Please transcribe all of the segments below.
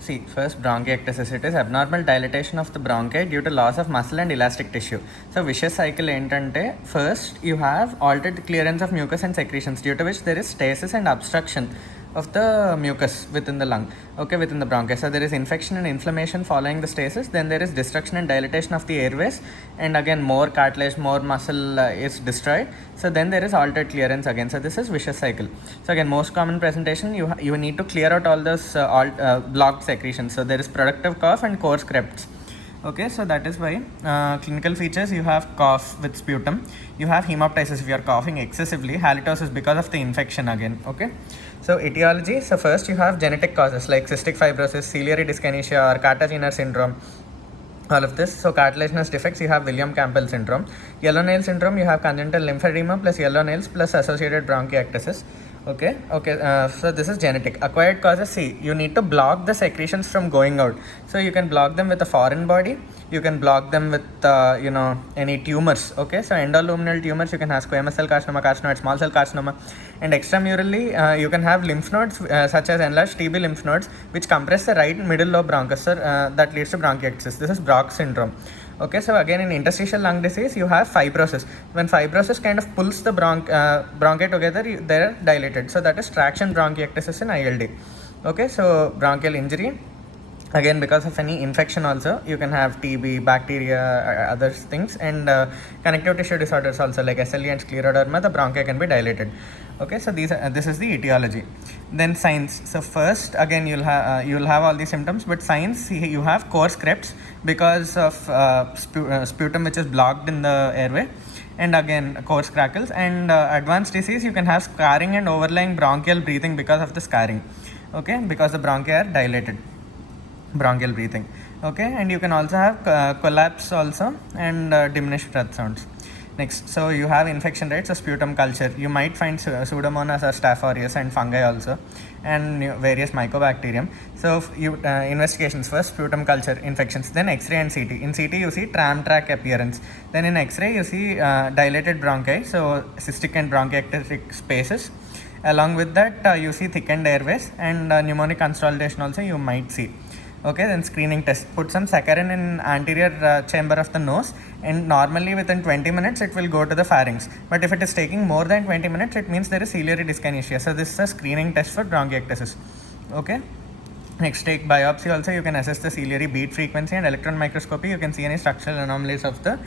See, first bronchiectasis, it is abnormal dilatation of the bronchi due to loss of muscle and elastic tissue. So vicious cycle ఏంటంటే first you have altered clearance of mucus and secretions due to which there is stasis and obstruction of the mucus within the lung, okay, within the bronchi. So there is infection and inflammation following the stasis, then there is destruction and dilatation of the airways, and again more cartilage, more muscle is destroyed, so then there is altered clearance again. So this is vicious cycle. So again, most common presentation, you need to clear out all those blocked secretions. So there is productive cough and coarse crypts. Okay, so that is why clinical features, you have cough with sputum, you have hemoptysis if you are coughing excessively, halitosis because of the infection again. Okay, so etiology, so first you have genetic causes like cystic fibrosis, ciliary dyskinesia or Cartagena syndrome, all of this. So cartilaginous defects, you have William Campbell syndrome. Yellow nail syndrome, you have congenital lymphedema plus yellow nails plus associated bronchiectasis. Okay, so this is genetic. Acquired causes, see, you need to block the secretions from going out. So you can block them with a foreign body, you can block them with any tumors. Okay, so endoluminal tumors, you can have squamous cell carcinoma, carcinoid, small cell carcinoma, and extramurally you can have lymph nodes such as enlarged TB lymph nodes which compress the right middle lobe bronchus, that leads to bronchiectasis. This is Brock syndrome. Okay, so again in interstitial lung disease, you have fibrosis. When fibrosis kind of pulls the bronchi together, they are dilated. So that is traction bronchiectasis in ILD. Okay, so bronchial injury, again because of any infection also, you can have TB, bacteria, other things, and connective tissue disorders also like SLE and scleroderma, the bronchi can be dilated. Okay, so this is the etiology. Then signs, so first again you'll have all these symptoms, but signs, you have coarse crypts because of sputum which is blocked in the airway, and again coarse crackles, and advanced disease, you can have scarring and overlying bronchial breathing because of the scarring. Okay, because the bronchi are dilated, bronchial breathing. Okay, and you can also have collapse also, and diminished breath sounds. Next, so you have infection rates, so sputum culture, you might find pseudomonas or staph aureus and fungi also, and various mycobacterium. So you investigations, first sputum culture infections, then X-ray and CT. In CT you see tram track appearance, then in X-ray you see dilated bronchi, so cystic and bronchiectatic spaces. Along with that you see thickened airways, and pneumonic consolidation also you might see. Okay, then screening test, put some saccharin in anterior chamber of the nose, and normally within 20 minutes it will go to the pharynx, but if it is taking more than 20 minutes, it means there is ciliary dyskinesia. So this is a screening test for bronchiectasis. Okay, next, take biopsy also, you can assess the ciliary beat frequency, and electron microscopy, you can see any structural anomalies of the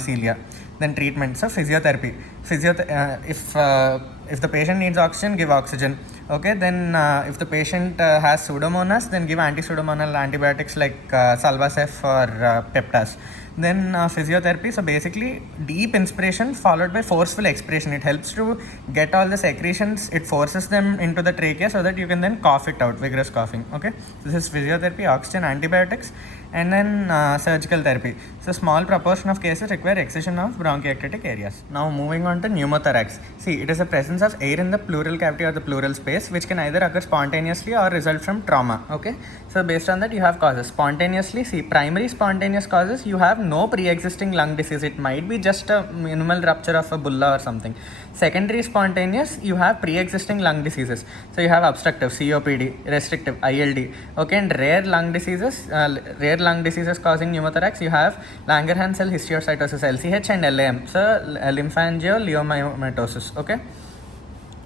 cilia. Then treatment, so physiotherapy, if the patient needs oxygen, give oxygen. Okay, then if the patient has pseudomonas, then give anti-pseudomonal antibiotics like Salvacef or Peptas. Then physiotherapy, so basically deep inspiration followed by forceful expiration, it helps to get all the secretions, it forces them into the trachea so that you can then cough it out, vigorous coughing. Okay, this is physiotherapy, oxygen, antibiotics, and then surgical therapy. So small proportion of cases require excision of bronchiectatic areas. Now moving on to pneumothorax. See, it is a presence of air in the pleural cavity or the pleural space which can either occur spontaneously or result from trauma. Okay, so based on that you have causes. Spontaneously, see, primary spontaneous causes, you have no pre-existing lung disease, it might be just a minimal rupture of a bulla or something. Secondary spontaneous, you have pre-existing lung diseases, so you have obstructive COPD, restrictive ILD. Okay, and rare lung diseases causing pneumothorax, you have Langerhans cell histiocytosis LCH and LAM, so lymphangioliomyomatosis. Okay,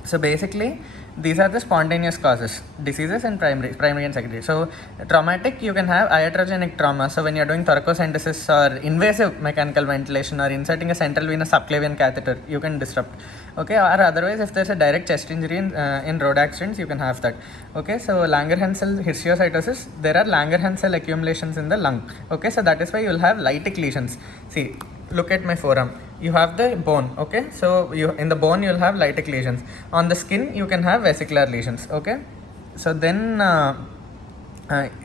so basically these are the spontaneous causes, diseases, and primary and secondary. So traumatic, you can have iatrogenic trauma, so when you're doing thoracentesis or invasive mechanical ventilation or inserting a central venous subclavian catheter, you can disrupt. Okay, or otherwise if there's a direct chest injury in road accidents, you can have that. Okay, so Langerhans cell histiocytosis, there are Langerhans cell accumulations in the lung. Okay, so that is why you will have lytic lesions. See, look at my forearm, you have the bone. Okay, so in the bone you will have lytic lesions, on the skin you can have vesicular lesions. Okay, so then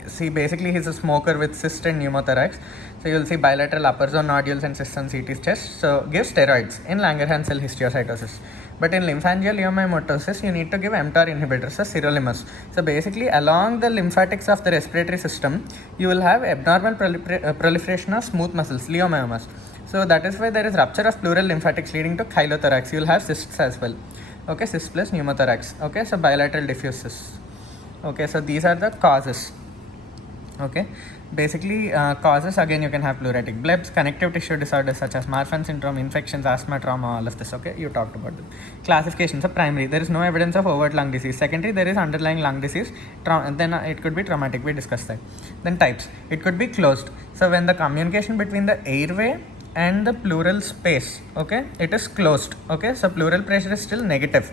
see, basically he's a smoker with cyst and pneumothorax, so you'll see bilateral upper zone nodules and cysts on CT chest. So give steroids in Langerhans cell histiocytosis. But in lymphangioliomyomatosis, you need to give mTOR inhibitors, so sirolimus. So basically along the lymphatics of the respiratory system, you will have abnormal proliferation of smooth muscles, leiomyomas. So that is why there is rupture of pleural lymphatics leading to chylothorax. You will have cysts as well. Okay, cyst plus pneumothorax. Okay, so bilateral diffuse cysts. Okay, so these are the causes. Okay, basically causes, again you can have pleuritic blebs, connective tissue disorders such as Marfan syndrome, infections, asthma, trauma, all of this. Okay, you talked about them. Classifications of primary, there is no evidence of overt lung disease. Secondary, there is underlying lung disease, then it could be traumatic, we discussed that. Then types, it could be closed. So when the communication between the airway and the pleural space, okay, it is closed. Okay, so pleural pressure is still negative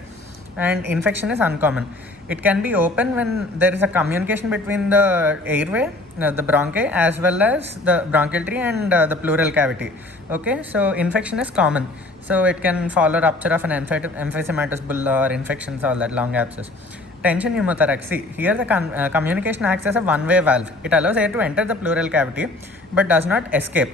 and infection is uncommon. It can be open when there is a communication between the airway, the bronchi, as well as the bronchial tree and the pleural cavity. Okay, so infection is common. So it can follow rupture of an emphysematous bulla or infections, all that, long abscess. Tension pneumothorax. See, here the communication acts as a one-way valve. It allows air to enter the pleural cavity but does not escape.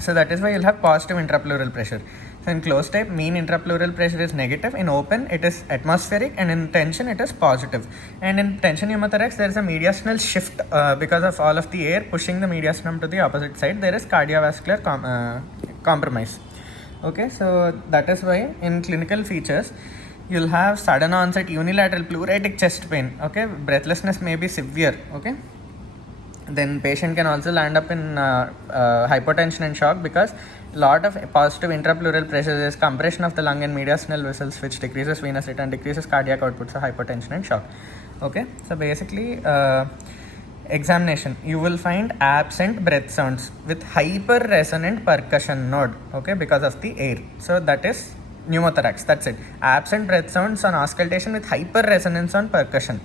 So that is why you'll have positive intrapleural pressure. So in closed type, mean intrapleural pressure is negative. In open, it is atmospheric, and in tension, it is positive. And in tension pneumothorax, there is a mediastinal shift because of all of the air pushing the mediastinum to the opposite side. There is cardiovascular compromise. Okay, so that is why in clinical features, you'll have sudden onset unilateral pleuritic chest pain. Okay, breathlessness may be severe. Okay. Then patient can also land up in hypotension and shock because lot of positive intrapleural pressure is compression of the lung and mediastinal vessels, which decreases venous rate and decreases cardiac output, so hypotension and shock. Okay, so basically examination, you will find absent breath sounds with hyper resonant percussion node, okay, because of the air. So that is pneumothorax, that's it. Absent breath sounds on auscultation with hyper resonance on percussion.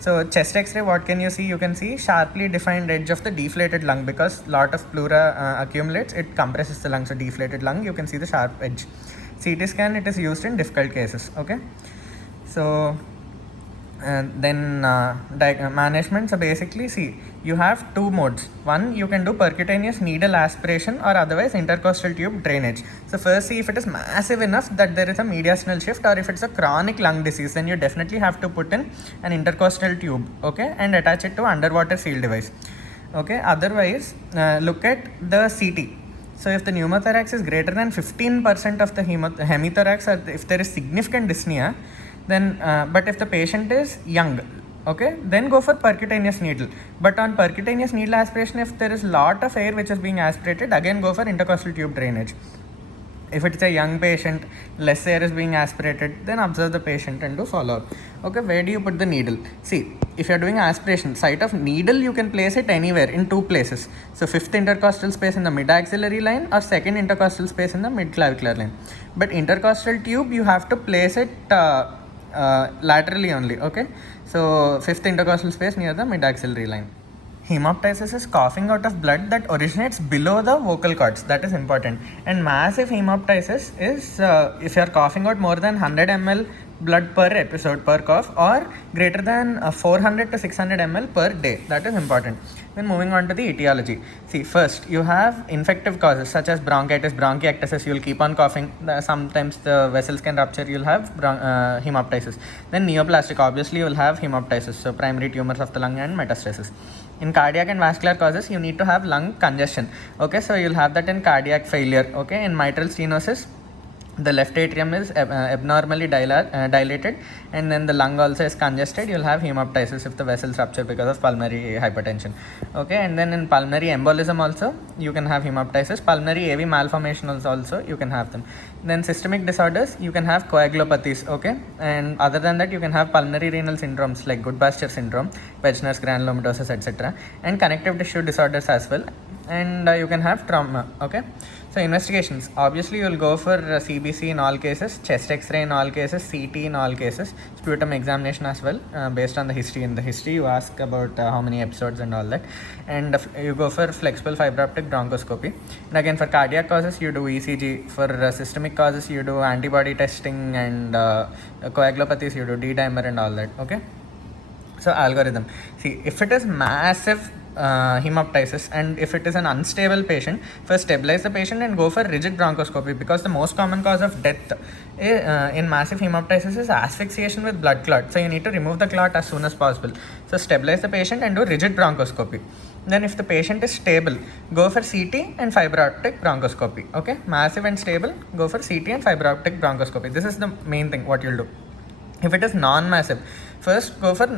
So chest x-ray, what can you see? You can see sharply defined edge of the deflated lung because lot of pleura accumulates, it compresses the lung. So deflated lung, you can see the sharp edge. CT scan, it is used in difficult cases. Okay, so then management. So basically, see, you have two modes. One, you can do percutaneous needle aspiration or otherwise intercostal tube drainage. So first, see if it is massive enough that there is a mediastinal shift, or if it's a chronic lung disease, then you definitely have to put in an intercostal tube, okay, and attach it to underwater seal device. Okay, otherwise look at the CT. So if the pneumothorax is greater than 15% of the hemithorax, or if there is significant dyspnea, then but if the patient is young, okay, then go for percutaneous needle. But on percutaneous needle aspiration, if there is lot of air which is being aspirated, again go for intercostal tube drainage. If it's a young patient, less air is being aspirated, then observe the patient and do follow-up. Okay, where do you put the needle? See, if you're doing aspiration, site of needle, you can place it anywhere in two places. So fifth intercostal space in the mid-axillary line or second intercostal space in the mid-clavicular line. But intercostal tube, you have to place it laterally only. Okay, so fifth intercostal space near the mid-axillary line. Hemoptysis is coughing out of blood that originates below the vocal cords. That is important. And massive hemoptysis is if you are coughing out more than 100 ml blood per episode per cough, or greater than 400 to 600 ml per day. That is important. Then moving on to the etiology. See, first you have infective causes such as bronchitis, bronchiectasis. You will keep on coughing. Sometimes the vessels can rupture. You will have hemoptysis. Then neoplastic. Obviously, you will have hemoptysis. So primary tumors of the lung and metastasis. In cardiac and vascular causes, you need to have lung congestion. Okay, so you'll have that in cardiac failure. Okay, in mitral stenosis, the left atrium is abnormally dilated, and then the lung also is congested. You'll have hemoptysis if the vessels rupture because of pulmonary hypertension. Okay, and then in pulmonary embolism also you can have hemoptysis. Pulmonary AV malformations also you can have them. Then systemic disorders, you can have coagulopathies. Okay, and other than that, you can have pulmonary renal syndromes like Goodpasture syndrome, Wegener's granulomatosis, etc., and connective tissue disorders as well. And you can have trauma. Okay, so investigations, obviously you will go for CBC in all cases, chest x-ray in all cases, CT in all cases, sputum examination as well, based on the history. In the history you ask about how many episodes and all that, and you go for flexible fiber optic bronchoscopy. And again, for cardiac causes you do ECG, for systemic causes you do antibody testing, and coagulopathies you do D-dimer and all that. Okay, so algorithm, see, if it is massive hemoptysis and if it is an unstable patient, first stabilize the patient and go for rigid bronchoscopy, because the most common cause of death in massive hemoptysis is asphyxiation with blood clot. So you need to remove the clot as soon as possible. So stabilize the patient and do rigid bronchoscopy. Then if the patient is stable, go for CT and fiber optic bronchoscopy. Okay, massive and stable, go for CT and fiber optic bronchoscopy. This is the main thing what you'll do. If it is non-massive, First, go for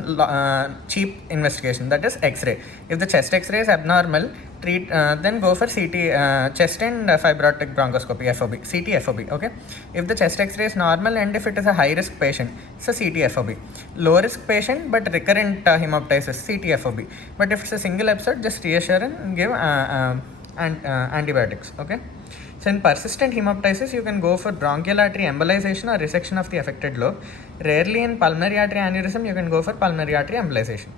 cheap investigation, that is X-ray. If the chest X-ray is abnormal, then go for CT, chest and fibrotic bronchoscopy, FOB, CT FOB. Okay. If the chest X-ray is normal and if it is a high risk patient, it's a CT FOB. Low risk patient but recurrent hemoptysis, CT FOB. But if it's a single episode, just reassure and give antibiotics. Okay. So in persistent hemoptysis, you can go for bronchial artery embolization or resection of the affected lobe. Rarely in pulmonary artery aneurysm, you can go for pulmonary artery embolization.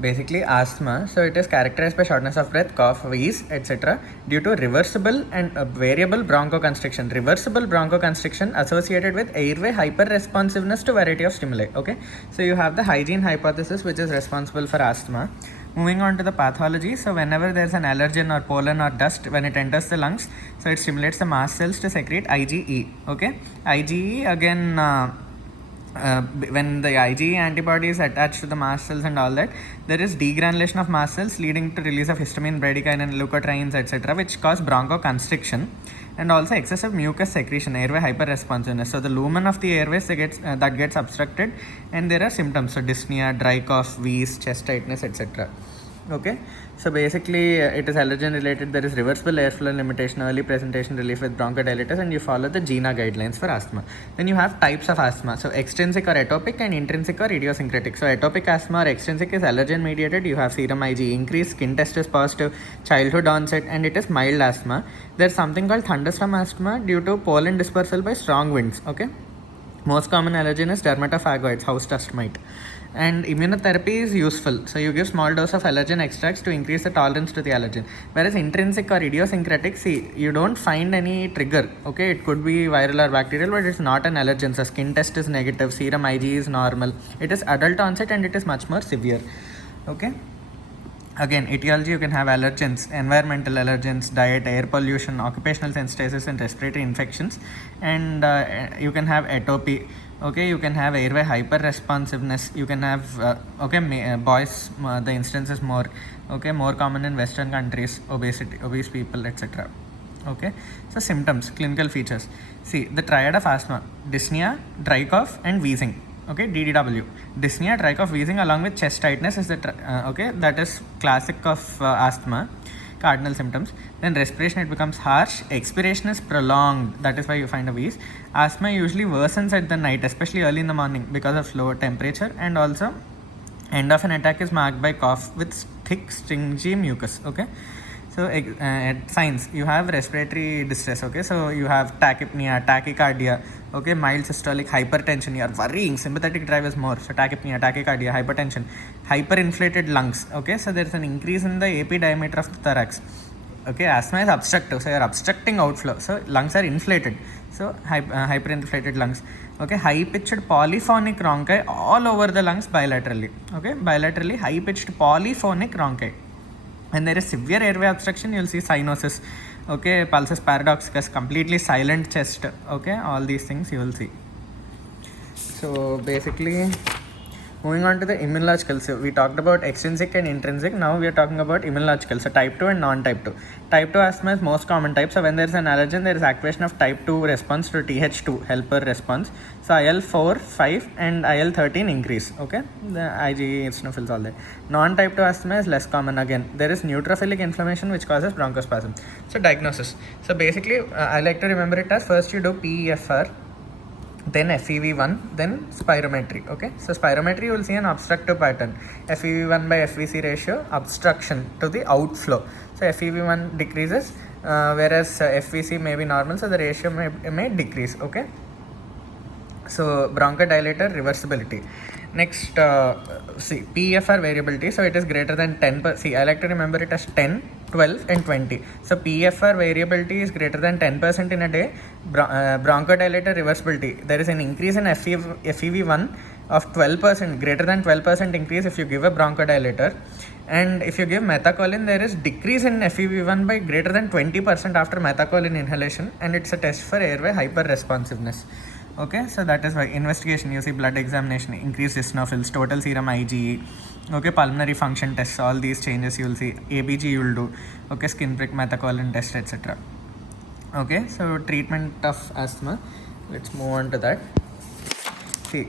Basically asthma, so it is characterized by shortness of breath, cough, wheeze, etc. due to reversible and variable bronchoconstriction. Reversible bronchoconstriction associated with airway hyperresponsiveness to variety of stimuli. Okay, so you have the hygiene hypothesis which is responsible for asthma. Moving on to the pathology, so whenever there is an allergen or pollen or dust, when it enters the lungs, so it stimulates the mast cells to secrete IgE. Okay, IgE again, when the IgE antibody is attached to the mast cells and all that, there is degranulation of mast cells leading to release of histamine, bradykinin, leukotrienes, etc., which cause bronchoconstriction and also excessive mucus secretion, airway hyperresponsiveness. So the lumen of the airways that gets obstructed, and there are symptoms, so dyspnea, dry cough, wheeze, chest tightness, etc. Okay, so basically it is allergen related. There is reversible airflow limitation, early presentation, relief with bronchodilators, and you follow the GINA guidelines for asthma. Then you have types of asthma, so extrinsic or atopic and intrinsic or idiosyncratic. So atopic asthma or extrinsic is allergen mediated. You have serum IgE increase, skin test is positive, childhood onset, and it is mild asthma. There's something called thunderstorm asthma due to pollen dispersal by strong winds. Okay, most common allergen is dermatophagoids, house dust mite. And immunotherapy is useful, so you give small dose of allergen extracts to increase the tolerance to the allergen. Whereas intrinsic or idiosyncratic, see, you don't find any trigger. Okay, it could be viral or bacterial, but it's not an allergen. So skin test is negative, serum IgE is normal, it is adult onset, and it is much more severe. Okay, again, etiology, you can have allergens, environmental allergens, diet, air pollution, occupational sensitivities, and respiratory infections. And you can have atopy. Okay, you can have airway hyperresponsiveness. You can have boys, the instance is more more common in Western countries, obesity, obese people, etc. Okay, so symptoms, clinical features. See, the triad of asthma: dyspnea, dry cough, and wheezing. Okay, DDW. Dyspnea, dry cough, wheezing along with chest tightness is that is classic of asthma, cardinal symptoms. Then respiration, it becomes harsh, expiration is prolonged, that is why you find a wheeze. Asthma usually worsens at the night, especially early in the morning because of lower temperature, and also end of an attack is marked by cough with thick stringy mucus. Okay, so signs, you have respiratory distress. Okay, so you have tachypnea, tachycardia. Okay, mild systolic hypertension, you are worrying, sympathetic drive is more, so tachypnea, tachycardia, hypertension, hyperinflated lungs. Okay, so there is an increase in the AP diameter of the thorax. Okay, asthma is obstructive, so you are obstructing outflow, so lungs are inflated, so hyperinflated lungs. Okay, high pitched polyphonic bronchi all over the lungs bilaterally. Okay, bilaterally high pitched polyphonic bronchi. When there is severe airway obstruction, you will see cyanosis. Okay, pulsus paradoxicus, completely silent chest. Okay, all these things you will see. So basically, moving on to the immunological. So we talked about extrinsic and intrinsic. Now we are talking about immunological. So type 2 and non-type 2. Type 2 asthma is most common type. So when there is an allergen, there is activation of type 2 response to Th2 helper response. So IL-4, 5 and IL-13 increase. Okay, the IgE, eosinophils, all that. Non-type 2 asthma is less common. Again, there is neutrophilic inflammation which causes bronchospasm. So diagnosis. So basically, I like to remember it as first you do PEFR, then FEV1, then spirometry. Okay, so spirometry, you will see an obstructive pattern. FEV1 by FVC ratio, obstruction to the outflow. So FEV1 decreases, whereas FVC may be normal, so the ratio may decrease. Okay, so bronchodilator reversibility. Next, see, PEFR variability, so it is greater than 10 see, I like to remember it as 10, 12 and 20. So PEFR variability is greater than 10% in a day. Bronchodilator reversibility, there is an increase in FEV1 of 12%, greater than 12% increase if you give a bronchodilator. And if you give methacholine, there is decrease in FEV1 by greater than 20% after methacholine inhalation, and it's a test for airway hyperresponsiveness. Okay, so that is why investigation, you see blood examination, increased eosinophils, total serum IgE. Okay, pulmonary function tests, all these changes you will see. ABG you will do. Okay, skin prick, methacholine test, etc. Okay, so treatment of asthma, let's move on to that. See,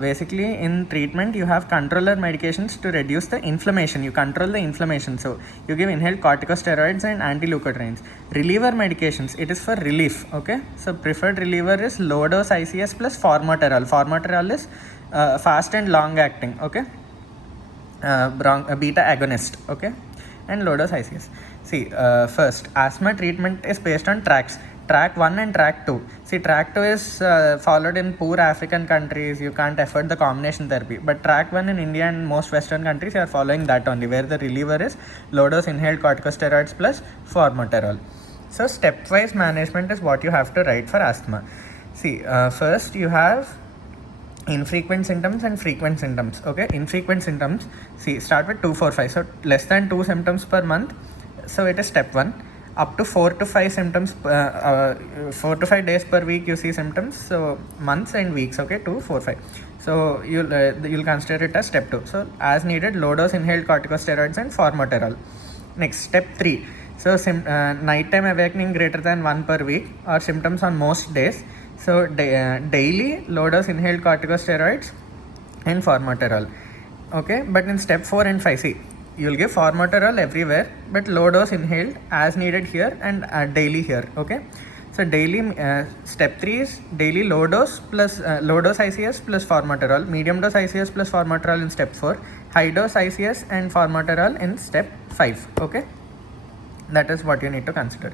basically in treatment you have controller medications to reduce the inflammation. You control the inflammation, so you give inhaled corticosteroids and anti-leukotrienes. Reliever medications, it is for relief. Okay, so preferred reliever is low dose ICS plus formoterol. Formoterol is fast and long acting. Okay, beta agonist. Okay, and low dose ICS. See, first, asthma treatment is based on tracks. Track 1 and track 2. See, track 2 is followed in poor African countries. You can't afford the combination therapy. But track 1 in India and most Western countries, you are following that only, where the reliever is low dose inhaled corticosteroids plus formoterol. So stepwise management is what you have to write for asthma. See, first you have infrequent symptoms and frequent symptoms. Okay, infrequent symptoms, see, start with 2, 4, 5. So less than 2 symptoms per month. So it is step 1. Up to 4 to 5 symptoms, 4 to 5 days per week you see symptoms. So months and weeks. Okay, 2, 4, 5. So you'll consider it as step 2. So as needed, low dose inhaled corticosteroids and formoterol. Next, step 3. So nighttime awakening greater than 1 per week or symptoms on most days. So daily low dose inhaled corticosteroids and formoterol. Okay, but in step 4 and 5, see, you'll give formoterol everywhere, but low dose inhaled as needed here and daily here. Okay, so daily step 3 is daily low dose plus low dose ICS plus formoterol, medium dose ICS plus formoterol in step 4, high dose ICS and formoterol in step 5. Okay, that is what you need to consider.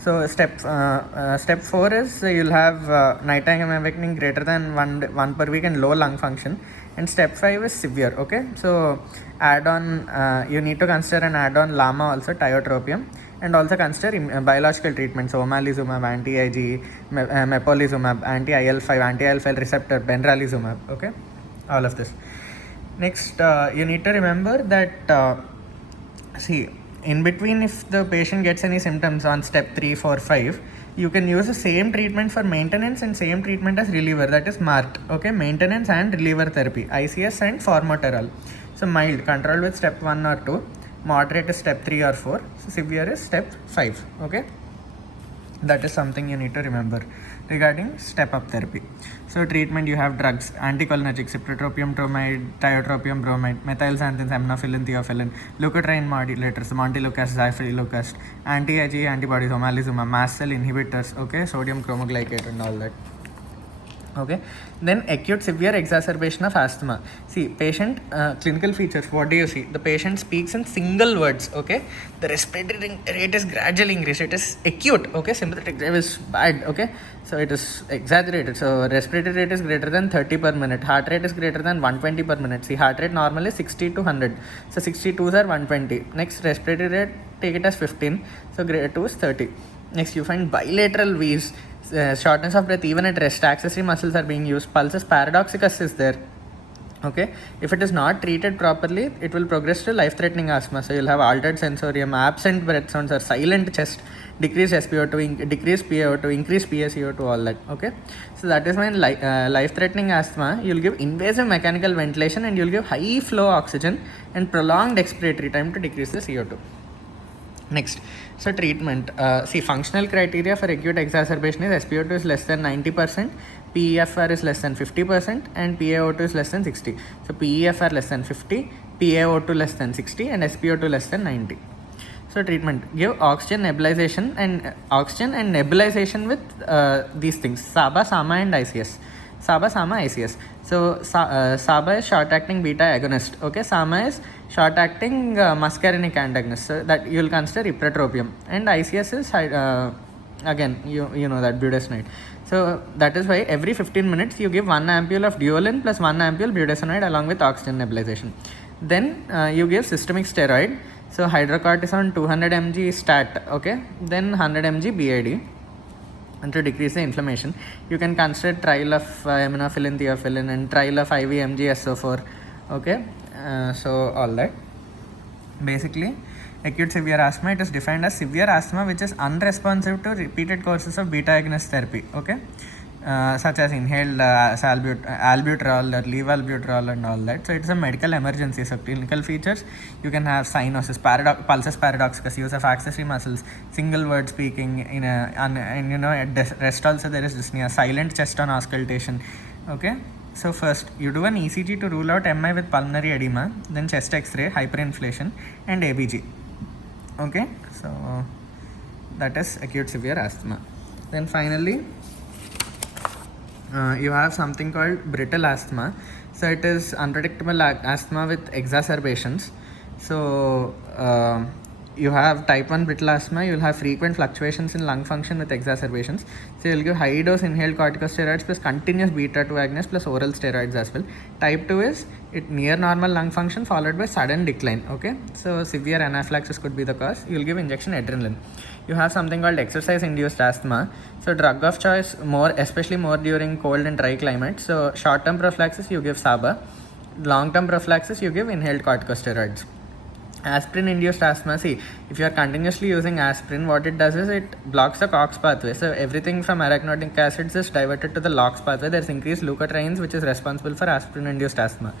So step 4 is you'll have nighttime awakening greater than 1 per week and low lung function. And step 5 is severe. Okay, so add on, you need to consider an add-on LAMA also, tiotropium, and also consider biological treatments, omalizumab, anti-Ig, mepolizumab, anti-IL-5, anti-IL-5 receptor, benralizumab. Okay, all of this. Next, you need to remember that see, in between, if the patient gets any symptoms on step 3, 4, 5, you can use the same treatment for maintenance and same treatment as reliever, that is marked. Okay, maintenance and reliever therapy, ICS and formoterol. So mild, controlled with step 1 or 2, moderate is step 3 or 4, so severe is step 5. Okay, that is something you need to remember regarding step up therapy. So treatment, you have drugs, anticholinergics, cipratropium bromide, tiotropium bromide, methylxanthine, aminophylline, theophylline, leukotriene modulators, montelukast, zifilokast, anti-Ig antibodies, omalizumab, mast cell inhibitors. Okay, sodium chromoglycate and all that. Okay, then acute severe exacerbation of asthma. See, patient clinical features, what do you see? The patient speaks in single words. Okay, the respiratory rate is gradually increased. It is acute. Okay, sympathetic drive is bad. Okay, so it is exaggerated. So respiratory rate is greater than 30 per minute. Heart rate is greater than 120 per minute. See, heart rate normally 60 to 100. So 62s are 120. Next, respiratory rate, take it as 15. So grade 2 is 30. Next, you find bilateral wheeze, shortness of breath even at rest, accessory muscles are being used, pulsus paradoxicus is there. Okay, if it is not treated properly, it will progress to life-threatening asthma. So you'll have altered sensorium, absent breath sounds, or silent chest, decreased SpO2, decreased PaO2, increased PaCO2, all that. Okay, so that is when life-threatening asthma, you'll give invasive mechanical ventilation and you'll give high flow oxygen and prolonged expiratory time to decrease the CO2. Next, so treatment, see, functional criteria for acute exacerbation is SpO2 is less than 90%, PEFR is less than 50%, and PaO2 is less than 60. So PEFR less than 50, PaO2 less than 60, and SpO2 less than 90. So treatment, give oxygen nebulization and nebulization with these things, SABA, SAMA and ICS. SABA, SAMA, ICS. So SABA is short-acting beta agonist. Okay, SAMA is short-acting muscarinic antagonist. So that you will consider ipratropium. And ICS is again you know that budesonide. So that is why every 15 minutes you give 1 ampule of duolin plus 1 ampule budesonide along with oxygen nebulization. Then you give systemic steroid. So hydrocortisone 200 mg stat. Okay, then 100 mg BID. And to decrease the inflammation, you can consider trial of aminophylline, theophylline, and trial of IV MgSO4. Okay, so all that. Basically, acute severe asthma, it is defined as severe asthma which is unresponsive to repeated courses of beta agonist therapy. Okay, such as inhaled albuterol or levoalbuterol and all that. So it's a medical emergency. So clinical features, you can have cyanosis, pulsus paradoxicus, use of accessory muscles, single word speaking in and you know at rest also there is dyspnea, silent chest on auscultation. Okay, So first, you do an ECG to rule out MI with pulmonary edema, then chest X-ray, hyperinflation, and ABG. Okay, so that is acute severe asthma. Then finally, you have something called brittle asthma. So it is unpredictable asthma with exacerbations. So you have type 1 brittle asthma, you'll have frequent fluctuations in lung function with exacerbations. So you'll give high dose inhaled corticosteroids plus continuous beta 2 agonist plus oral steroids as well. Type 2 is it near normal lung function followed by sudden decline. Okay, so severe anaphylaxis could be the cause. You'll give injection adrenaline. You have something called exercise induced asthma. So drug of choice more, especially more during cold and dry climate. So short term prophylaxis you give SABA, long term prophylaxis you give inhaled corticosteroids. Aspirin induced asthma, see, if you are continuously using aspirin, what it does is it blocks the COX pathway. So everything from arachidonic acids is diverted to the LOX pathway. There's increased leukotrienes which is responsible for aspirin induced asthma.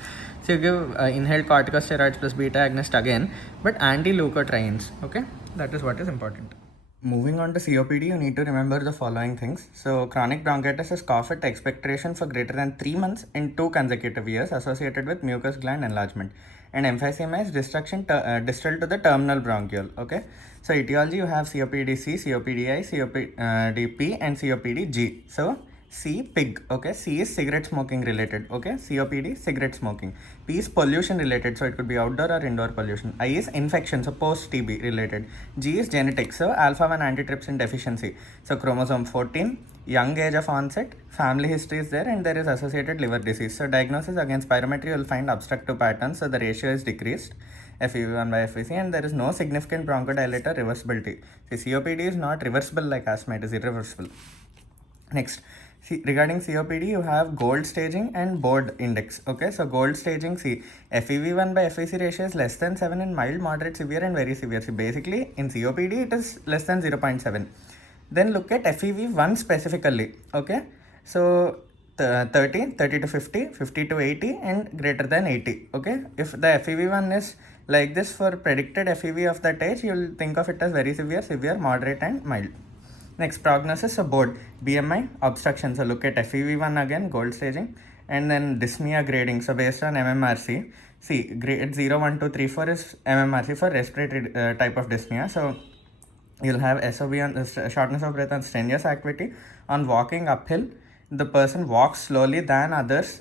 So you give inhaled corticosteroids plus beta agonist again, but anti-leukotrienes. Okay, that is what is important. Moving on to COPD, you need to remember the following things. So chronic bronchitis is cough at expectoration for greater than 3 months in 2 consecutive years associated with mucous gland enlargement. And emphysema is distal to the terminal bronchiole. Okay, so etiology, you have COPD-C, COPD-I, COPD-P, and COPD-G. So C, pig. Okay, C is cigarette smoking related. Okay, COPD, cigarette smoking. P is pollution related, so it could be outdoor or indoor pollution. I is infection, so post TB related. G is genetic, so alpha 1 antitrypsin deficiency. So chromosome 14, young age of onset, family history is there, and there is associated liver disease. So diagnosis against spirometry, you will find obstructive patterns, so the ratio is decreased. FEV1 by FVC, and there is no significant bronchodilator reversibility. See, COPD is not reversible like asthma, it is irreversible. Next, regarding COPD, you have gold staging and board index. Okay, so gold staging, see, FEV1 by FVC ratio is less than 7 in mild, moderate, severe, and very severe. See, basically in COPD it is less than 0.7. Then look at FEV1 specifically. Okay, so 30 to 50, 50 to 80, and greater than 80. Okay, if the FEV1 is like this for predicted FEV of that age, you will think of it as very severe, severe, moderate, and mild. Next, prognosis, so board, BMI, obstruction. So look at FEV1 again, gold staging, and then dyspnea grading. So based on MMRC, see, grade 0, 1, 2, 3, 4 is MMRC for respiratory type of dyspnea. So you'll have SOB on shortness of breath and strenuous activity. On walking uphill, the person walks slowly than others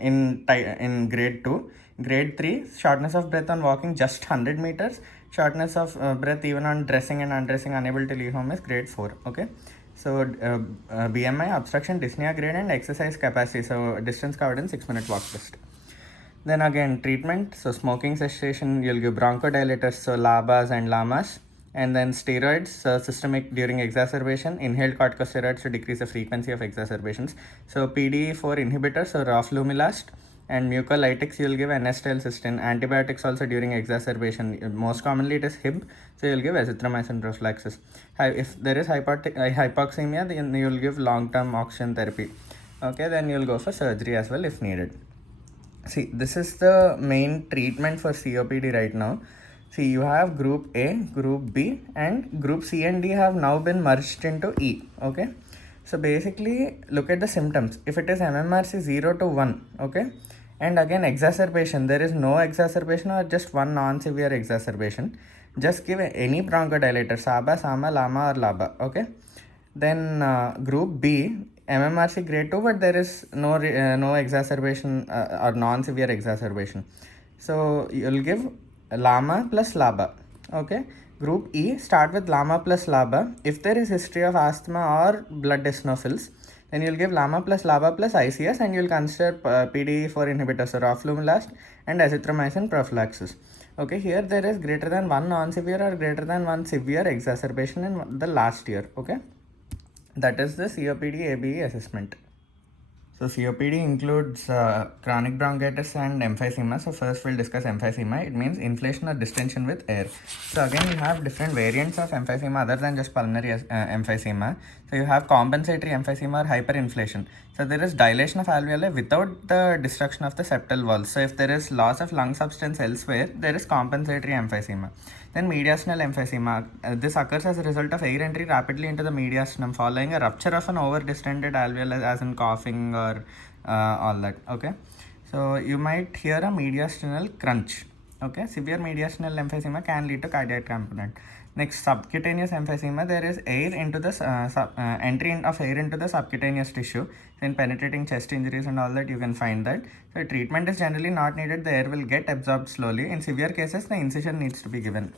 in grade 2. Grade 3, shortness of breath on walking just 100 meters. Shortness of breath even on dressing and undressing, unable to leave home is grade 4. Okay, so BMI, obstruction, dyspnea grade, and exercise capacity. So distance covered in 6-minute walk test. Then again, treatment. So smoking cessation, you'll give bronchodilators, so LABAs and LAMAs. And then steroids, systemic during exacerbation, inhaled corticosteroids to decrease the frequency of exacerbations. So PDE4 inhibitors, so roflumilast, and mucolytics, you'll give N-acetylcysteine. Antibiotics also during exacerbation. Most commonly it is Hib, so you'll give azithromycin prophylaxis. If there is hypoxemia, then you'll give long-term oxygen therapy. Okay, then you'll go for surgery as well if needed. See, this is the main treatment for COPD right now. See, you have group A, group B, and group C and D have now been merged into E. Okay, so basically look at the symptoms. If it is MMRC 0 to 1, okay, and again exacerbation, there is no exacerbation or just one non-severe exacerbation, just give any bronchodilator, SABA, SAMA, LAMA, or LABA. Okay, then group B, MMRC grade 2, but there is no exacerbation or non-severe exacerbation, so you'll give LAMA plus LABA. Okay, group E, start with LAMA plus LABA. If there is history of asthma or blood eosinophils, then you'll give LAMA plus LABA plus ICS, and you'll consider PDE4 inhibitors, or roflumilast, and azithromycin prophylaxis. Okay, here there is greater than 1 non-severe or greater than 1 severe exacerbation in the last year. Okay, that is the COPD ABE assessment. So COPD includes chronic bronchitis and emphysema. So first we'll discuss emphysema. It means inflation or distension with air. So again, you have different variants of emphysema other than just pulmonary emphysema. So you have compensatory emphysema or hyperinflation. So there is dilation of alveoli without the destruction of the septal walls. So if there is loss of lung substance elsewhere, there is compensatory emphysema. Then mediastinal emphysema. This occurs as a result of air entry rapidly into the mediastinum following a rupture of an over-distended alveoli, as in coughing or all that. Okay, so you might hear a mediastinal crunch. Okay, severe mediastinal emphysema can lead to cardiac tamponade. Next, subcutaneous emphysema, there is air into the entry of air into the subcutaneous tissue. In penetrating chest injuries and all that, you can find that. So treatment is generally not needed. The air will get absorbed slowly. In severe cases, the incision needs to be given.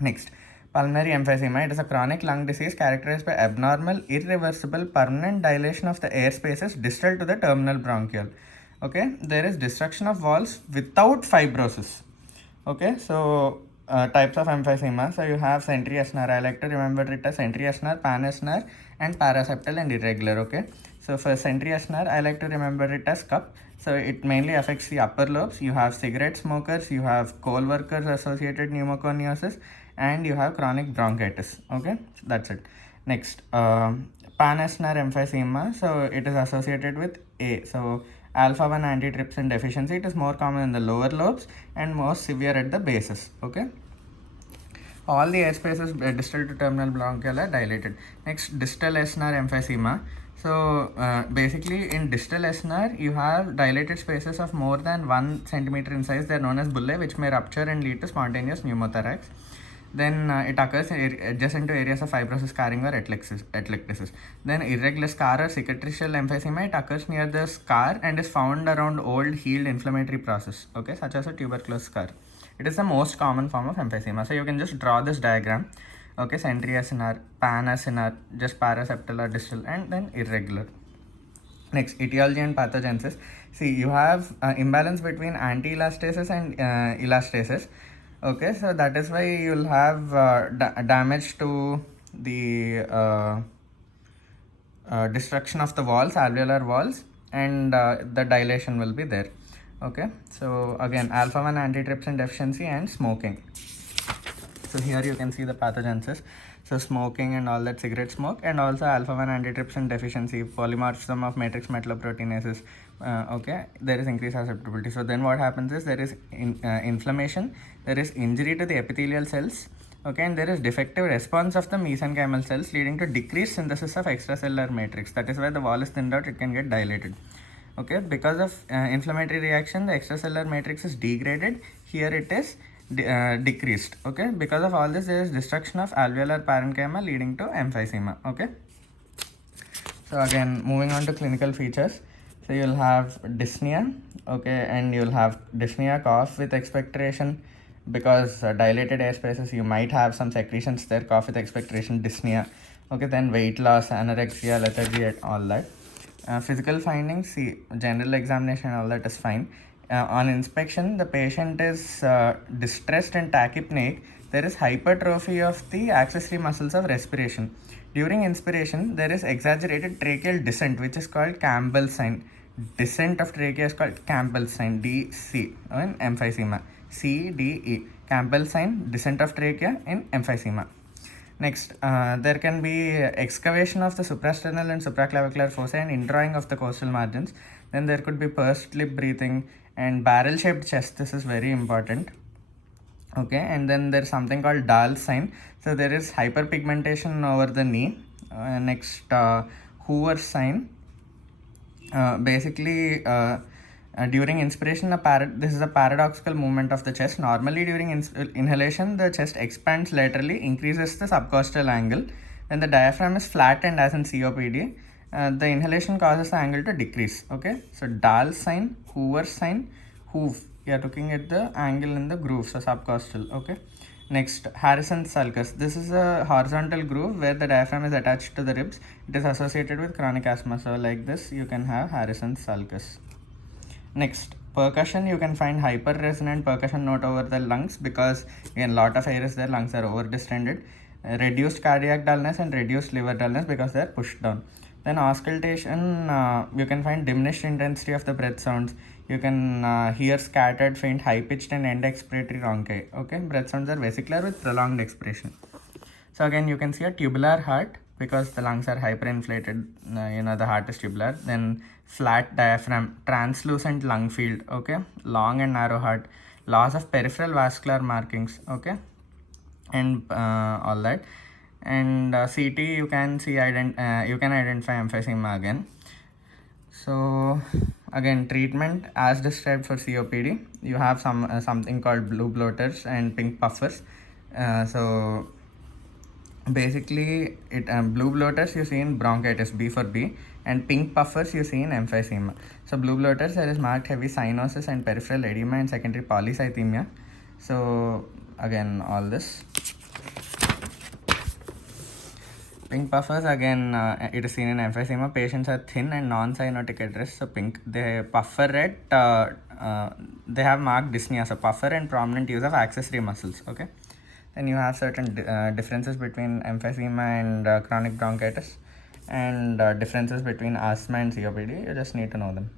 Next, pulmonary emphysema. It is a chronic lung disease characterized by abnormal, irreversible, permanent dilation of the air spaces distal to the terminal bronchiole. Okay, there is destruction of walls without fibrosis. Okay, so types of emphysema. So you have centriasnar. I like to remember it as centriasnar, panesnar, and paraseptal and irregular. Okay, so for centriasnar, I like to remember it as cup. So it mainly affects the upper lobes. You have cigarette smokers, you have coal workers associated pneumoconiosis, and you have chronic bronchitis. Okay, so that's it. Next, panesnar emphysema. So it is associated with A. So alpha 1 antitrypsin deficiency. It is more common in the lower lobes and most severe at the bases. Okay, all the air spaces distal to terminal bronchiole are dilated. Next, distal SNR emphysema. So basically in distal SNR you have dilated spaces of more than 1 centimeter in size. They are known as bullae, which may rupture and lead to spontaneous pneumothorax. Then it occurs adjacent to areas of fibrosis, scarring, or atelectasis. Then irregular scar or cicatricial emphysema, it occurs near the scar and is found around old healed inflammatory process, okay, such as a tuberculosis scar. It is the most common form of emphysema. So you can just draw this diagram, okay, centriasnar, panesnar, just paraseptal or distal, and then irregular. Next, etiology and pathogenesis. See, you have imbalance between anti-elastasis and elastasis. Okay, so that is why you'll have damage to the destruction of the walls, alveolar walls, and the dilation will be there. Okay, so again, alpha 1 antitrypsin deficiency and smoking. So here you can see the pathogenesis. So smoking and all that, cigarette smoke, and also alpha 1 antitrypsin deficiency, polymorphism of matrix metalloproteinases. Okay, there is increased susceptibility. So then what happens is there is inflammation, there is injury to the epithelial cells, okay, and there is defective response of the mesenchymal cells leading to decreased synthesis of extracellular matrix. That is why the wall is thinned out, it can get dilated. Okay, because of inflammatory reaction, the extracellular matrix is degraded. Here it is decreased. Okay, because of all this, there is destruction of alveolar parenchyma leading to emphysema. Okay, so again, moving on to clinical features. So you'll have dyspnea, okay, and you'll have dyspnea, cough with expectoration. Because dilated air spaces, you might have some secretions there, cough with expectoration, dyspnea. Okay, then weight loss, anorexia, lethargy, all that. Physical findings, see, general examination, all that is fine. On inspection, the patient is distressed and tachypneic. There is hypertrophy of the accessory muscles of respiration. During inspiration, there is exaggerated tracheal descent, which is called Campbell sign. Descent of trachea is called Campbell sign, DC, in emphysema. CDE, Campbell sign, descent of trachea in emphysema. Next, there can be excavation of the suprasternal and supraclavicular fossa and indrawing of the costal margins. Then there could be pursed lip breathing and barrel-shaped chest. This is very important. Okay, and then there's something called Dahl's sign. So there is hyperpigmentation over the knee. Next, Hoover's sign. During inspiration, this is a paradoxical movement of the chest. Normally, during inhalation, the chest expands laterally, increases the subcostal angle. When the diaphragm is flattened, as in COPD, the inhalation causes the angle to decrease. Okay, so Dahl's sign, Hoover's sign, Hoof. You are looking at the angle in the groove, so subcostal. Okay. Next, Harrison's sulcus. This is a horizontal groove where the diaphragm is attached to the ribs. It is associated with chronic asthma. So like this, you can have Harrison's sulcus. Next, percussion. You can find hyper-resonant percussion note over the lungs because again, lot of air is there, lungs are over-distended. Reduced cardiac dullness and reduced liver dullness because they are pushed down. Then auscultation, you can find diminished intensity of the breath sounds. You can hear scattered, faint, high-pitched and end expiratory ronchi. Okay, breath sounds are vesicular with prolonged expiration. So again, you can see a tubular heart because the lungs are hyperinflated. The heart is tubular. Then flat diaphragm, translucent lung field. Okay, long and narrow heart, loss of peripheral vascular markings. Okay, and all that. And CT, you can identify emphysema again. So again, treatment as described for COPD, you have something called blue bloaters and pink puffers. So basically, blue bloaters you see in bronchitis, B for B, and pink puffers you see in emphysema. So blue bloaters, there is marked heavy cyanosis and peripheral edema and secondary polycythemia. So again, all this. Pink puffers, again, it is seen in emphysema. Patients are thin and non-cyanotic at rest, so pink. They puffer red, they have marked dyspnea, so puffer and prominent use of accessory muscles, okay. Then you have certain differences between emphysema and chronic bronchitis, and differences between asthma and COPD. You just need to know them.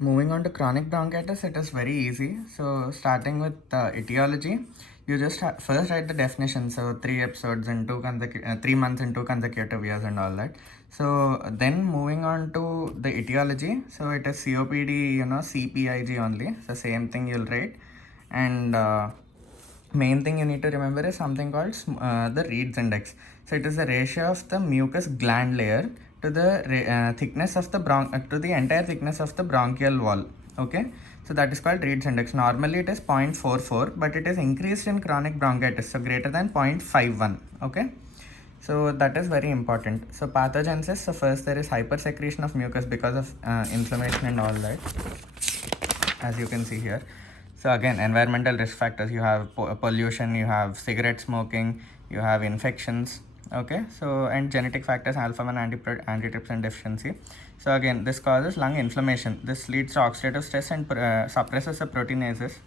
Moving on to chronic bronchitis, it is very easy. So starting with etiology, you just first write the definition. So 3 episodes in 3 months in 2 consecutive years and all that. So then moving on to the etiology, so it is COPD, CPIG only. So same thing you'll write. And main thing you need to remember is something called the Reed's index. So it is the ratio of the mucus gland layer to the thickness of the to the entire thickness of the bronchial wall. Okay, so that is called Reed's index. Normally it is 0.44, but it is increased in chronic bronchitis, so greater than 0.51. Okay, so that is very important. So pathogenesis, so first there is hypersecretion of mucus because of inflammation and all that, as you can see here. So again, environmental risk factors, you have pollution, you have cigarette smoking, you have infections, okay. So and genetic factors, alpha-1 antitrypsin deficiency. So again, this causes lung inflammation. This leads to oxidative stress and suppresses the proteinases,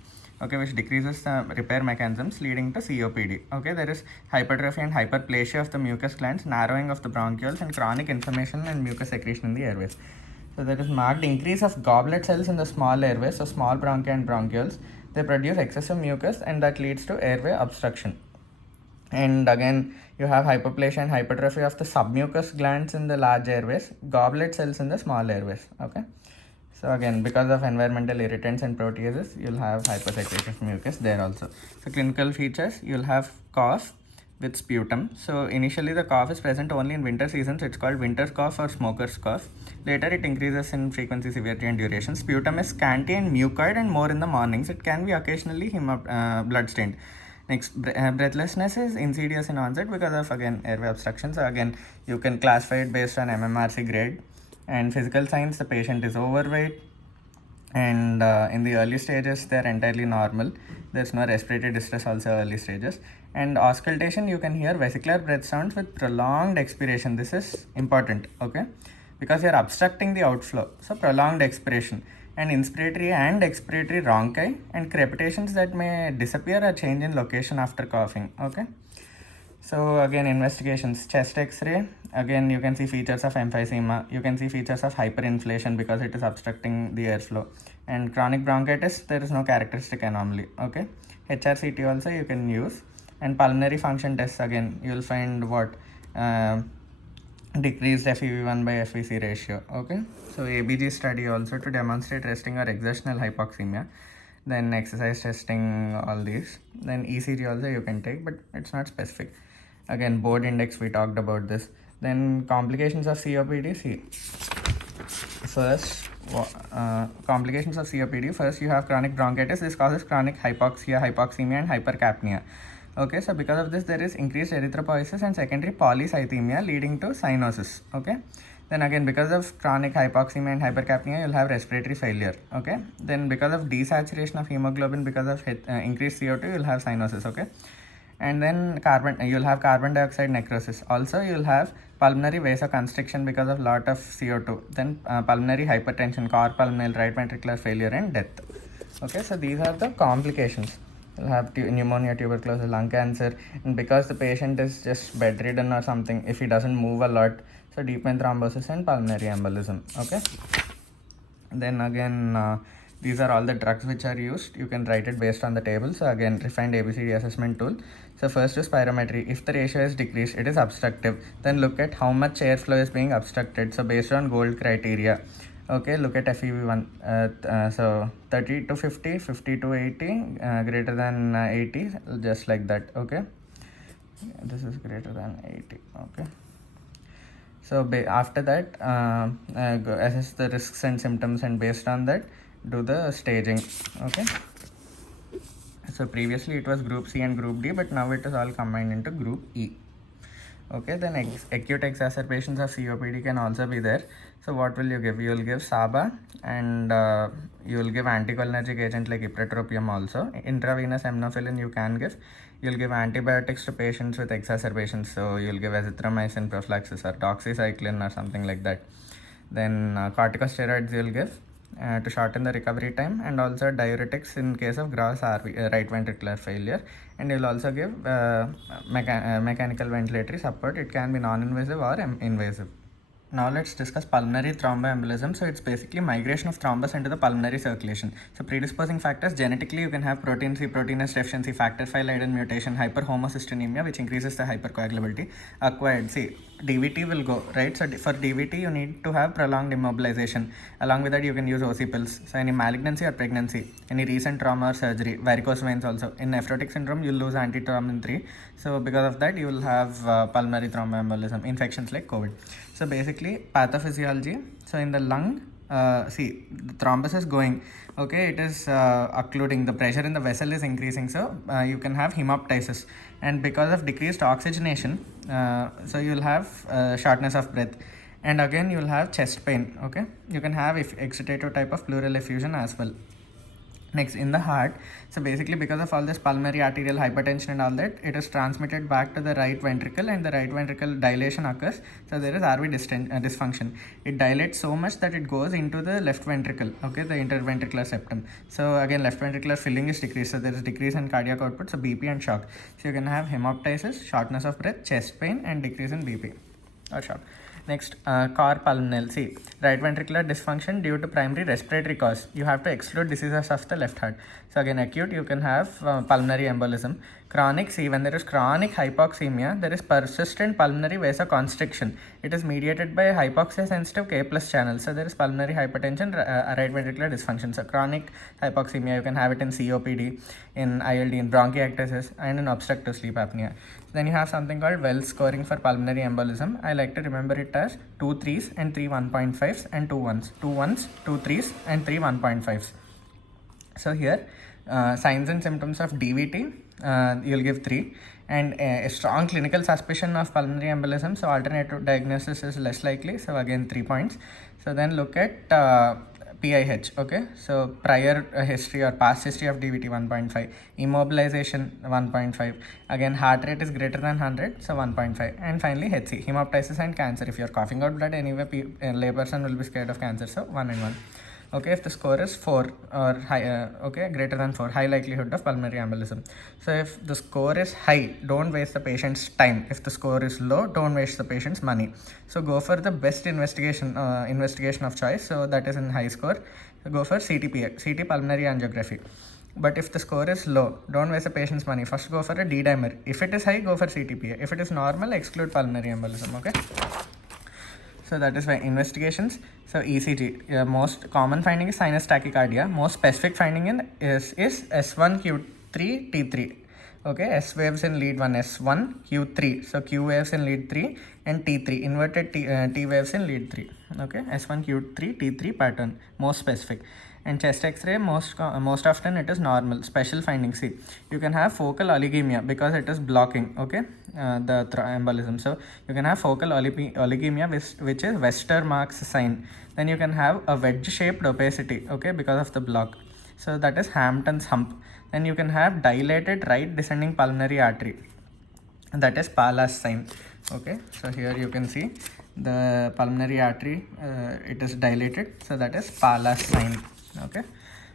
okay, which decreases the repair mechanisms, leading to COPD. Okay, there is hypertrophy and hyperplasia of the mucus glands, narrowing of the bronchioles, and chronic inflammation and mucus secretion in the airways. So there is marked increase of goblet cells in the small airways, so small bronchi and bronchioles. They produce excessive mucus, and that leads to airway obstruction. And again, you have hyperplasia and hypertrophy of the submucous glands in the large airways, goblet cells in the small airways. Okay. So again, because of environmental irritants and proteases, you'll have hypersecretion of mucus there also. So clinical features, you'll have cough with sputum. So initially the cough is present only in winter seasons. It's called winter cough or smoker's cough. Later it increases in frequency, severity and duration. Sputum is scanty and mucoid and more in the mornings. It can be occasionally blood stained. Next, breathlessness is insidious in onset because of, again, airway obstruction. So again, you can classify it based on MMRC grade. And physical signs, the patient is overweight, and in the early stages they're entirely normal. There's no respiratory distress also early stages. And auscultation, you can hear vesicular breath sounds with prolonged expiration. This is important, okay, because you're obstructing the outflow. So prolonged expiration, and inspiratory and expiratory rhonchi, and crepitations that may disappear or change in location after coughing. Okay, so again, investigations, chest x-ray, again you can see features of emphysema, you can see features of hyperinflation because it is obstructing the airflow. And chronic bronchitis, there is no characteristic anomaly. Okay, HRCT also you can use. And pulmonary function tests, again you'll find what decreased FEV1 by FVC ratio. Okay, so ABG study also to demonstrate resting or exertional hypoxemia. Then exercise testing, all these. Then ECG also you can take, but it's not specific. Again, board index, we talked about this. Then complications of COPD. See, first complications of COPD. First, you have chronic bronchitis. This causes chronic hypoxia, hypoxemia, and hypercapnia. Okay, so because of this, there is increased erythropoiesis and secondary polycythemia, leading to cyanosis. Okay, then again, because of chronic hypoxemia and hypercapnia, you'll have respiratory failure. Okay, then because of desaturation of hemoglobin, because of increased CO2, you'll have cyanosis. Okay, and then you'll have carbon dioxide necrosis. Also, you'll have pulmonary vasoconstriction because of lot of CO2. Then pulmonary hypertension, pulmonary right ventricular failure, and death. Okay, so these are the complications. You'll have pneumonia, tuberculosis, lung cancer, and because the patient is just bedridden or something, if he doesn't move a lot, so deep vein thrombosis and pulmonary embolism. Okay, then again, these are all the drugs which are used. You can write it based on the table. So again, refined ABCD assessment tool. So first is spirometry. If the ratio is decreased, it is obstructive. Then look at how much airflow is being obstructed. So based on gold criteria, okay, look at FEV1. So 30 to 50, 50 to 80, greater than 80, just like that. Okay, this is greater than 80. Okay, So after that, assess the risks and symptoms, and based on that, do the staging. Okay. So previously it was group C and group D, but now it is all combined into group E. Okay, then acute exacerbations of COPD can also be there. So what will you give? You will give SABA, and you will give anticholinergic agent like ipratropium also. Intravenous aminophylline you can give. You will give antibiotics to patients with exacerbations. So you will give azithromycin prophylaxis or doxycycline or something like that. Then corticosteroids you will give to shorten the recovery time, and also diuretics in case of gross right ventricular failure. And you'll also give mechanical ventilatory support. It can be non-invasive or invasive. Now let's discuss pulmonary thromboembolism. So it's basically migration of thrombus into the pulmonary circulation. So predisposing factors, genetically you can have protein C proteinase deficiency, factor V Leiden mutation, hyperhomocystinemia, which increases the hypercoagulability. Acquired, see, DVT will go, right? So for DVT you need to have prolonged immobilization. Along with that you can use OC pills. So any malignancy or pregnancy, any recent trauma or surgery, varicose veins also. In nephrotic syndrome you'll lose anti-thrombin 3. So because of that you will have pulmonary thromboembolism, infections like COVID. So basically pathophysiology. So in the lung, see, the thrombus is going, okay, it is occluding, the pressure in the vessel is increasing, so you can have hemoptysis, and because of decreased oxygenation, so you will have shortness of breath, and again you will have chest pain. Okay, you can have excitative type of pleural effusion as well. Next, in the heart, so basically because of all this pulmonary arterial hypertension and all that, it is transmitted back to the right ventricle, and the right ventricle dilation occurs. So there is RV dysfunction. It dilates so much that it goes into the left ventricle, okay, the interventricular septum. So again, left ventricular filling is decreased, so there is decrease in cardiac output, so BP and shock. So you can have hemoptysis, shortness of breath, chest pain, and decrease in BP or shock. Next, cor pulmonale. See, right ventricular dysfunction due to primary respiratory cause. You have to exclude diseases of the left heart. So again, acute, you can have pulmonary embolism. Chronic, see, when there is chronic hypoxemia, there is persistent pulmonary vasoconstriction. It is mediated by hypoxia sensitive K plus channel. So there is pulmonary hypertension, right ventricular dysfunction. So chronic hypoxemia, you can have it in COPD, in ILD, in bronchiectasis, and in obstructive sleep apnea. Then you have something called Wells scoring for pulmonary embolism. I like to remember it as 2 3s and 3 1.5s and 2 1s. 2 1s, 2 3s, and 3 1.5s. So here, signs and symptoms of DVT, you'll give 3, and a strong clinical suspicion of pulmonary embolism, so alternative diagnosis is less likely, so again 3 points. So then look at PIH, okay, so prior history or past history of DVT 1.5, immobilization 1.5, again heart rate is greater than 100, so 1.5, and finally HC, hemoptysis and cancer. If you're coughing out blood anyway, a layperson will be scared of cancer, so 1 and 1. Okay, if the score is 4 or high, okay, greater than 4, high likelihood of pulmonary embolism. So if the score is high, don't waste the patient's time. If the score is low, don't waste the patient's money. So go for the best investigation of choice. So that is in high score. So go for CT pulmonary angiography. But if the score is low, don't waste the patient's money. First go for a D dimer. If it is high, go for CTPA. If it is normal, exclude pulmonary embolism. Okay. So that is why investigations. So ECG, most common finding is sinus tachycardia. Most specific finding is S1 Q3 T3. Okay, S waves in lead 1, S1 Q3. So Q waves in lead 3 and T3, inverted T waves in lead 3. Okay, S1 Q3 T3 pattern, most specific. And chest x-ray, most often it is normal. Special findings, see, you can have focal oligemia because it is blocking, okay, the embolism. So you can have focal oligemia, which is Westermarck's sign. Then you can have a wedge-shaped opacity, okay, because of the block. So that is Hampton's hump. Then you can have dilated right descending pulmonary artery. That is Palas sign. Okay, so here you can see the pulmonary artery, it is dilated. So that is Palas sign. Okay,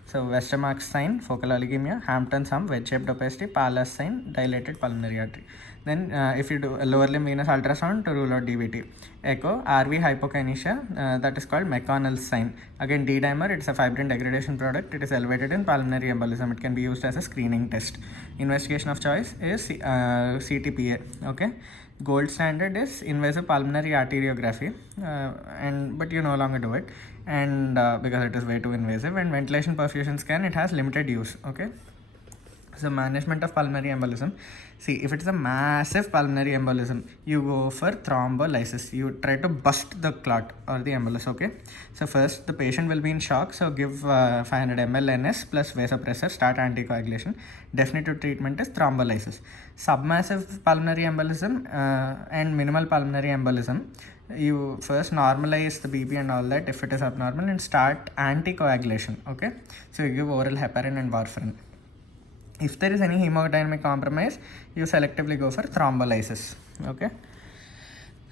so Westermarck's sign, focal oligemia, Hampton's hump, wedge-shaped opacity, Palas sign, dilated pulmonary artery. Then if you do a lower limb venous ultrasound to rule out DVT. Echo, RV hypokinesia, that is called McConnell's sign. Again, D dimer, it's a fibrin degradation product. It is elevated in pulmonary embolism. It can be used as a screening test. Investigation of choice is CTPA. Okay. Gold standard is invasive pulmonary arteriography, but you no longer do it, and because it is way too invasive. And ventilation perfusion scan, it has limited use. Okay, So management of pulmonary embolism. See, if it's a massive pulmonary embolism, you go for thrombolysis. You try to bust the clot or the embolus. Okay. So first, the patient will be in shock. So give 500 ml NS plus vasopressor. Start anticoagulation. Definitive treatment is thrombolysis. Submassive pulmonary embolism and minimal pulmonary embolism. You first normalize the BP and all that if it is abnormal and start anticoagulation. Okay. So you give oral heparin and warfarin. If there is any hemodynamic compromise, you selectively go for thrombolysis. Okay.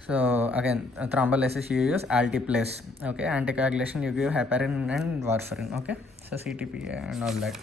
So again, thrombolysis you use altiplase. Okay. Anticoagulation you give heparin and warfarin. Okay. So CTP and all that.